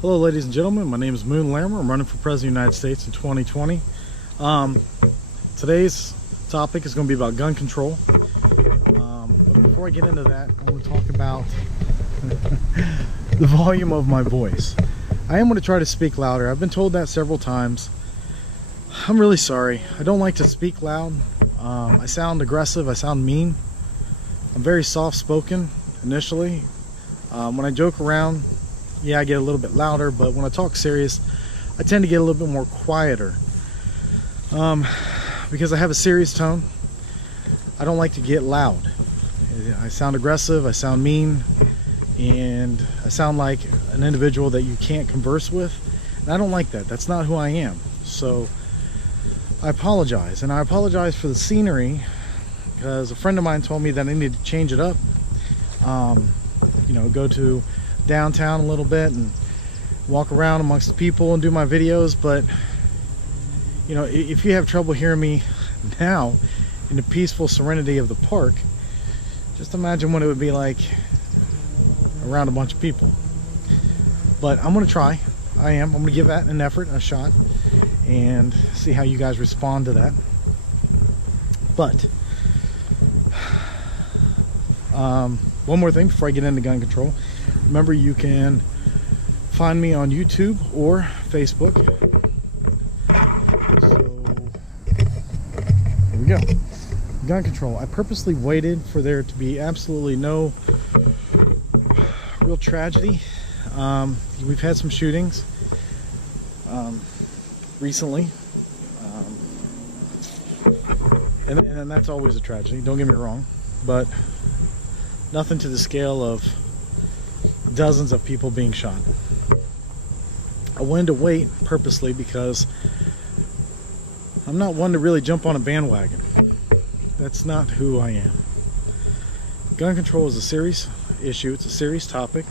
Hello ladies and gentlemen, my name is Mun Larimer. I'm running for President of the United States in 2020. Today's topic is going to be about gun control. But before I get into that, I want to talk about the volume of my voice. I am going to try to speak louder. I've been told that several times. I'm really sorry. I don't like to speak loud. I sound aggressive, I sound mean. I'm very soft-spoken initially. When I joke around, yeah, I get a little bit louder, but when I talk serious, I tend to get a little bit more quieter. Because I have a serious tone, I don't like to get loud. I sound aggressive, I sound mean, and I sound like an individual that you can't converse with. And I don't like that. That's not who I am. So I apologize, and I apologize for the scenery, because a friend of mine told me that I need to change it up. You know, go to downtown a little bit and walk around amongst the people and do my videos. But you know, if you have trouble hearing me now in the peaceful serenity of the park, just imagine what it would be like around a bunch of people. But I'm gonna try. I'm gonna give that an effort, a shot, and see how you guys respond to that. But one more thing before I get into gun control. Remember, you can find me on YouTube or Facebook. So here we go. Gun control. I purposely waited for there to be absolutely no real tragedy. We've had some shootings recently, and that's always a tragedy, don't get me wrong, but nothing to the scale of dozens of people being shot. I wanted to wait purposely because I'm not one to really jump on a bandwagon. That's not who I am. Gun control is a serious issue, it's a serious topic,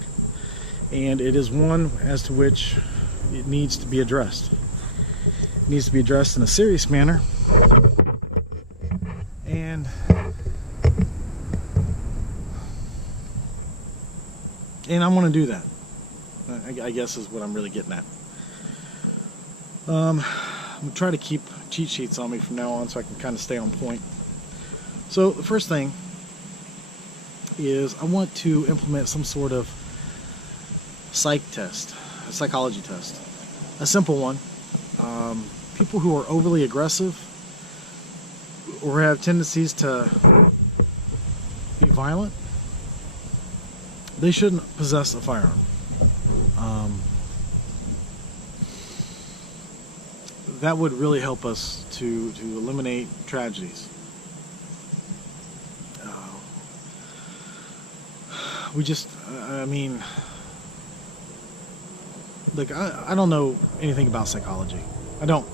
and it is one as to which it needs to be addressed. It needs to be addressed in a serious manner, and I'm going to do that. I guess is what I'm really getting at. I'm going to try to keep cheat sheets on me from now on so I can kind of stay on point. So the first thing is I want to implement some sort of psych test, a psychology test. A simple one. People who are overly aggressive or have tendencies to be violent, they shouldn't possess a firearm. That would really help us to eliminate tragedies. I mean, look, I don't know anything about psychology. I don't,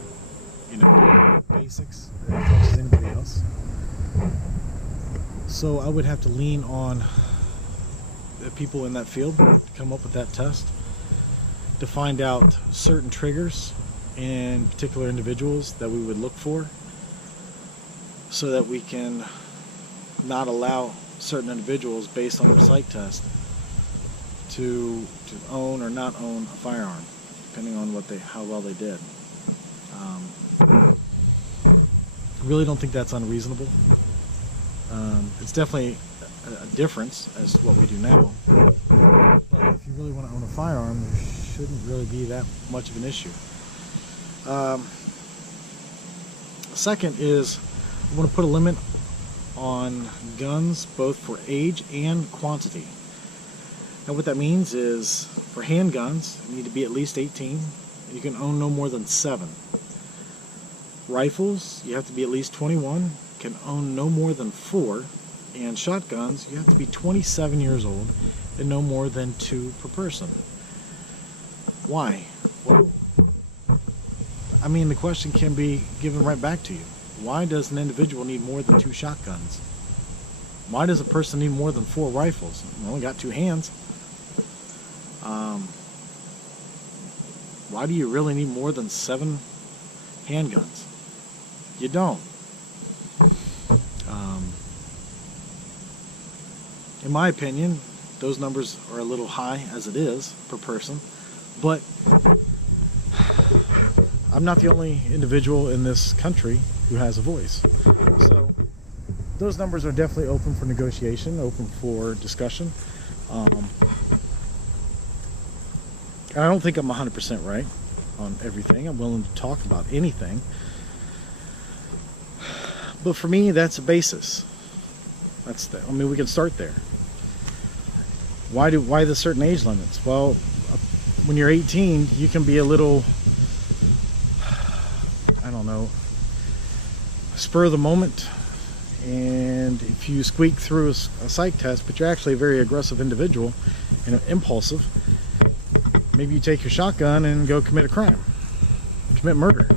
you know, basics as much as anybody else. So I would have to lean on people in that field to come up with that test to find out certain triggers in particular individuals that we would look for, so that we can not allow certain individuals based on their psych test to own or not own a firearm, depending on how well they did. I really don't think that's unreasonable. It's definitely a difference as to what we do now, but if you really want to own a firearm, there shouldn't really be that much of an issue. Second is, I want to put a limit on guns both for age and quantity. Now what that means is, for handguns, you need to be at least 18. You can own no more than 7. Rifles, you have to be at least 21, can own no more than 4. And shotguns, you have to be 27 years old and no more than 2 per person. Why? Well, I mean, the question can be given right back to you. Why does an individual need more than 2 shotguns? Why does a person need more than 4 rifles? I only got 2 hands. Why do you really need more than 7 handguns? You don't. In my opinion, those numbers are a little high as it is per person. But I'm not the only individual in this country who has a voice. So those numbers are definitely open for negotiation, open for discussion. And I don't think I'm 100% right on everything. I'm willing to talk about anything. But for me, that's a basis. I mean, we can start there. Why the certain age limits? Well, when you're 18, you can be a little, I don't know, spur of the moment. And if you squeak through a psych test, but you're actually a very aggressive individual and impulsive, maybe you take your shotgun and go commit a crime, commit murder,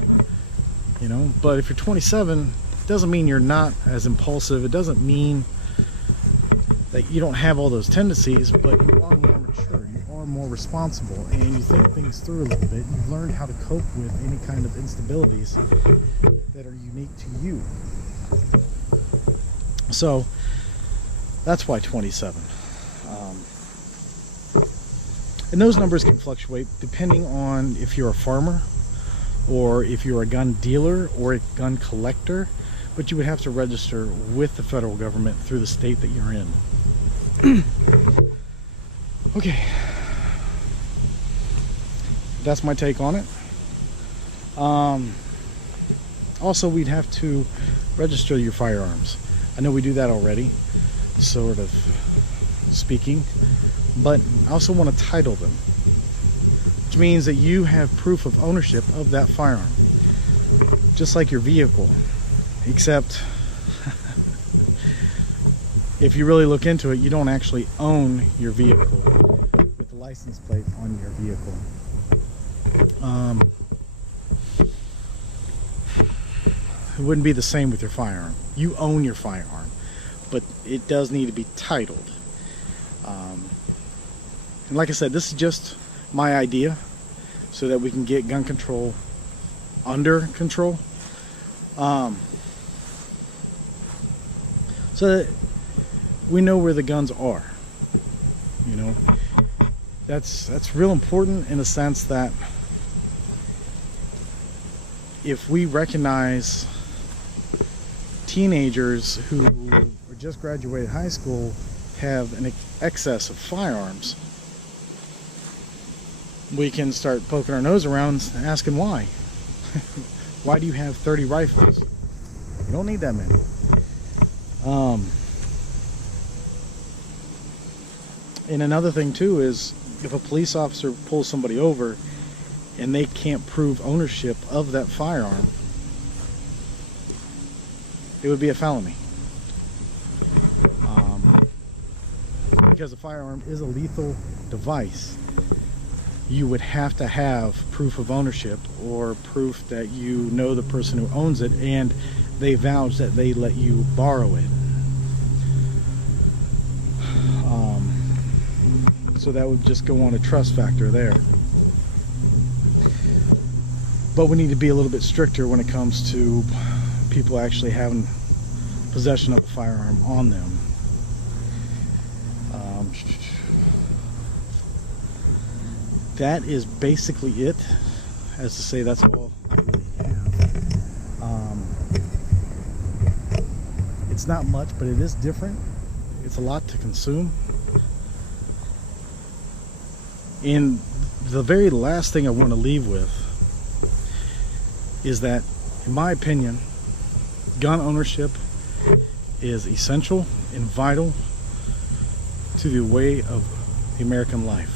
you know. But if you're 27, it doesn't mean you're not as impulsive. It doesn't mean that you don't have all those tendencies, but you are more mature, you are more responsible, and you think things through a little bit. You've learned how to cope with any kind of instabilities that are unique to you. So that's why 27. And those numbers can fluctuate depending on if you're a farmer or if you're a gun dealer or a gun collector, but you would have to register with the federal government through the state that you're in. Okay, that's my take on it. Also, we'd have to register your firearms. I know we do that already, sort of speaking, but I also want to title them, which means that you have proof of ownership of that firearm, just like your vehicle, except if you really look into it, you don't actually own your vehicle with the license plate on your vehicle. It wouldn't be the same with your firearm. You own your firearm, but it does need to be titled. And like I said, this is just my idea so that we can get gun control under control. So that we know where the guns are. You know, that's real important in the sense that if we recognize teenagers who just graduated high school have an excess of firearms, we can start poking our nose around and asking why. Why do you have 30 rifles? You don't need that many. And another thing too is if a police officer pulls somebody over and they can't prove ownership of that firearm, it would be a felony. Because a firearm is a lethal device, you would have to have proof of ownership or proof that you know the person who owns it and they vouch that they let you borrow it. So that would just go on a trust factor there. But we need to be a little bit stricter when it comes to people actually having possession of a firearm on them. That is basically it, as to say that's all I really have. It's not much, but it is different. It's a lot to consume. And the very last thing I want to leave with is that, in my opinion, gun ownership is essential and vital to the way of the American life.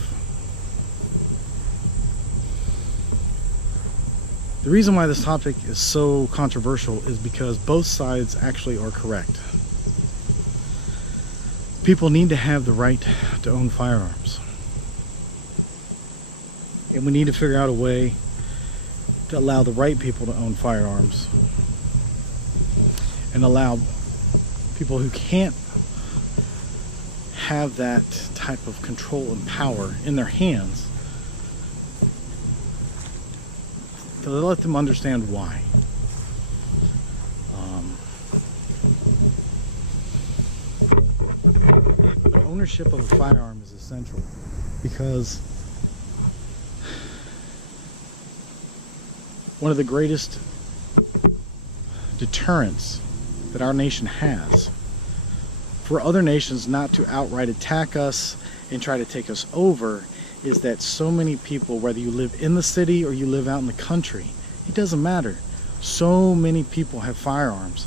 The reason why this topic is so controversial is because both sides actually are correct. People need to have the right to own firearms. And we need to figure out a way to allow the right people to own firearms and allow people who can't have that type of control and power in their hands to let them understand why. Ownership of a firearm is essential because one of the greatest deterrents that our nation has for other nations not to outright attack us and try to take us over is that so many people, whether you live in the city or you live out in the country, it doesn't matter. So many people have firearms.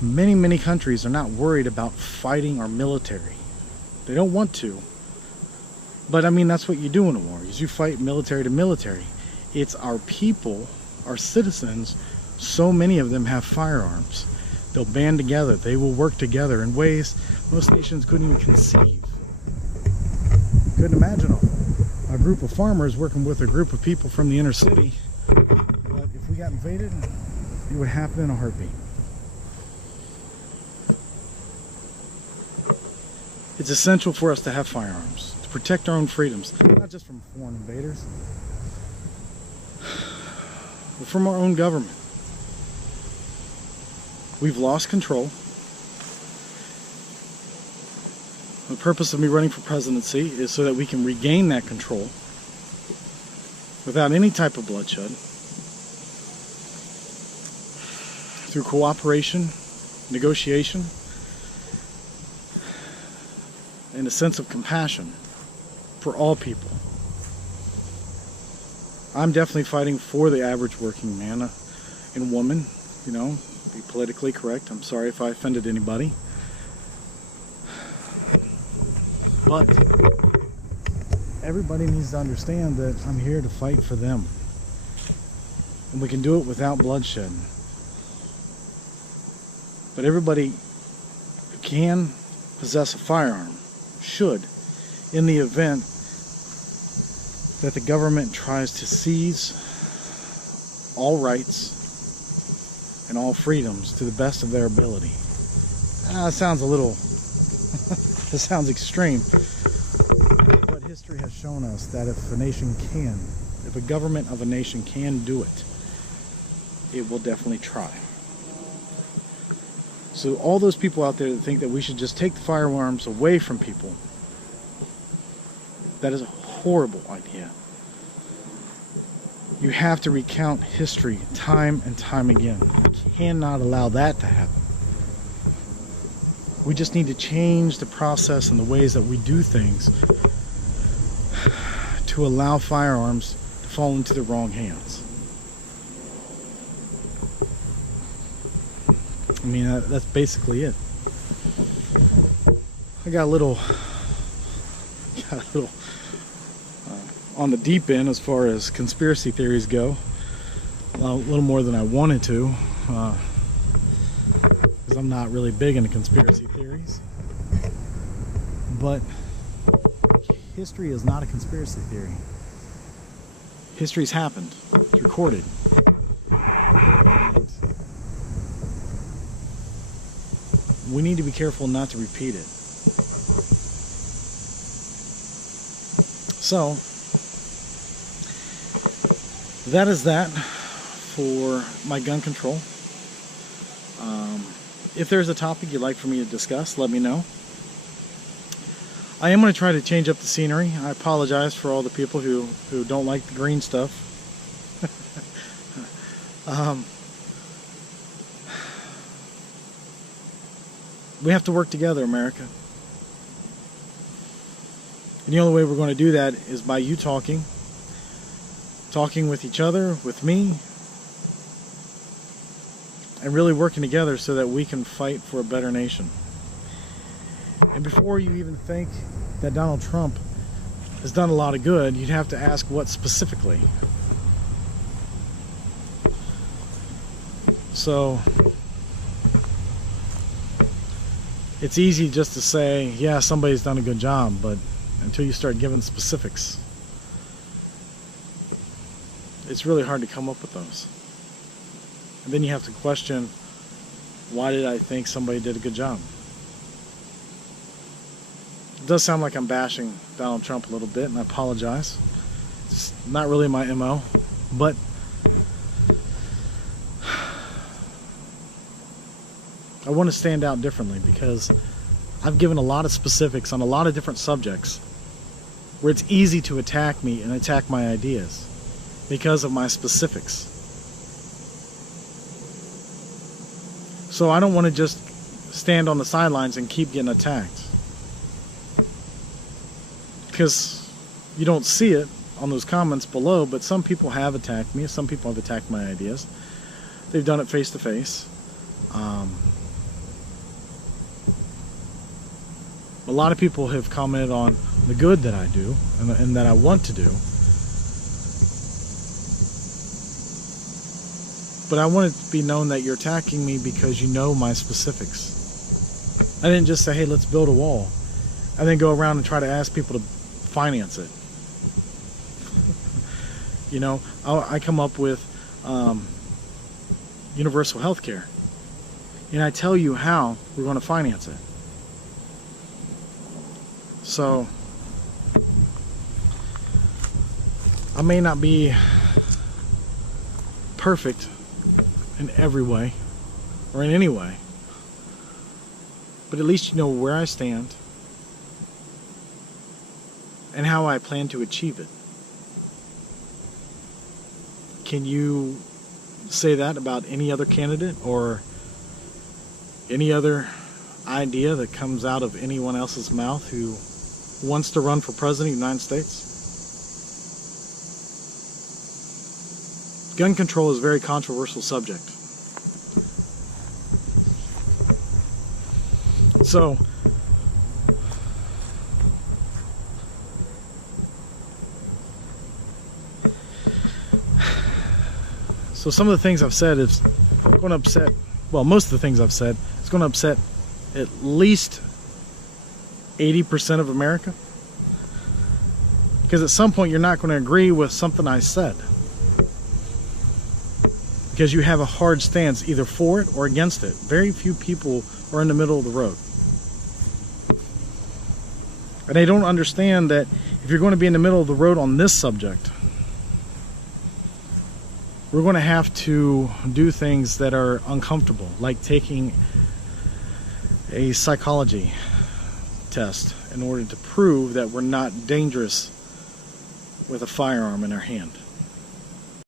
Many countries are not worried about fighting our military. They don't want to. But I mean, that's what you do in a war, is you fight military to military. It's our people, our citizens, so many of them have firearms. They'll band together, they will work together in ways most nations couldn't even conceive. Couldn't imagine a group of farmers working with a group of people from the inner city. But if we got invaded, it would happen in a heartbeat. It's essential for us to have firearms, to protect our own freedoms, not just from foreign invaders, but from our own government. We've lost control. The purpose of me running for presidency is so that we can regain that control without any type of bloodshed, through cooperation, negotiation, and a sense of compassion for all people. I'm definitely fighting for the average working man and woman, you know, be politically correct. I'm sorry if I offended anybody. But everybody needs to understand that I'm here to fight for them. And we can do it without bloodshed. But everybody who can possess a firearm should, in the event that the government tries to seize all rights and all freedoms to the best of their ability. It sounds a little, it sounds extreme, but history has shown us that if a nation can, if a government of a nation can do it, it will definitely try. So all those people out there that think that we should just take the firearms away from people, that is a horrible idea. You have to recount history time and time again. We cannot allow that to happen. We just need to change the process and the ways that we do things to allow firearms to fall into the wrong hands. I mean, that's basically it. I got a little on the deep end as far as conspiracy theories go. A little more than I wanted to, because I'm not really big into conspiracy theories. But history is not a conspiracy theory. History's happened. It's recorded. And we need to be careful not to repeat it. So, that is that for my gun control. If there's a topic you'd like for me to discuss, let me know. I am going to try to change up the scenery. I apologize for all the people who don't like the green stuff. We have to work together, America. And the only way we're going to do that is by you talking with each other, with me, and really working together so that we can fight for a better nation. And before you even think that Donald Trump has done a lot of good, you'd have to ask what specifically. So it's easy just to say, yeah, somebody's done a good job, but until you start giving specifics, it's really hard to come up with those. And then you have to question, why did I think somebody did a good job? It does sound like I'm bashing Donald Trump a little bit, and I apologize. It's not really my MO, but I want to stand out differently because I've given a lot of specifics on a lot of different subjects where it's easy to attack me and attack my ideas because of my specifics. So I don't want to just stand on the sidelines and keep getting attacked, because you don't see it on those comments below, but some people have attacked me. Some people have attacked my ideas. They've done it face to face. A lot of people have commented on the good that I do and that I want to do. But I want it to be known that you're attacking me because you know my specifics. I didn't just say, hey, let's build a wall. I didn't go around and try to ask people to finance it. You know, I come up with universal health care, and I tell you how we're going to finance it. So I may not be perfect in every way or in any way, but at least you know where I stand and how I plan to achieve it. Can you say that about any other candidate or any other idea that comes out of anyone else's mouth who wants to run for president of the United States? Gun control is a very controversial subject. So some of the things I've said is going to upset, well, most of the things I've said is going to upset at least 80% of America. Because at some point you're not going to agree with something I said. Because you have a hard stance either for it or against it. Very few people are in the middle of the road. And they don't understand that if you're going to be in the middle of the road on this subject, we're going to have to do things that are uncomfortable, like taking a psychology test in order to prove that we're not dangerous with a firearm in our hand.